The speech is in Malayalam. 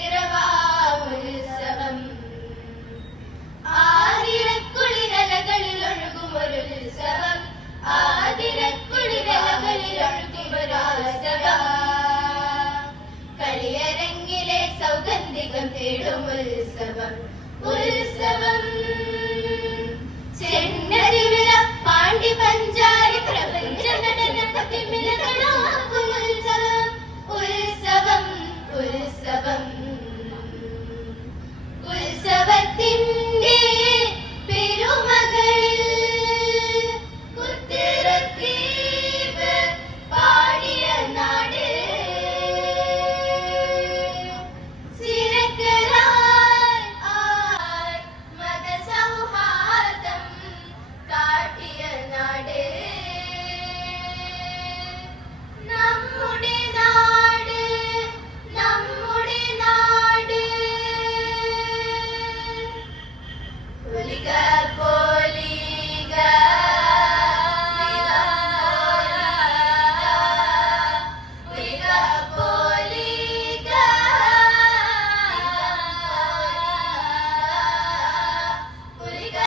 വസന്ത നിറവാമുത്സവം ആതിരക്കുളിരലകളിൽ ആ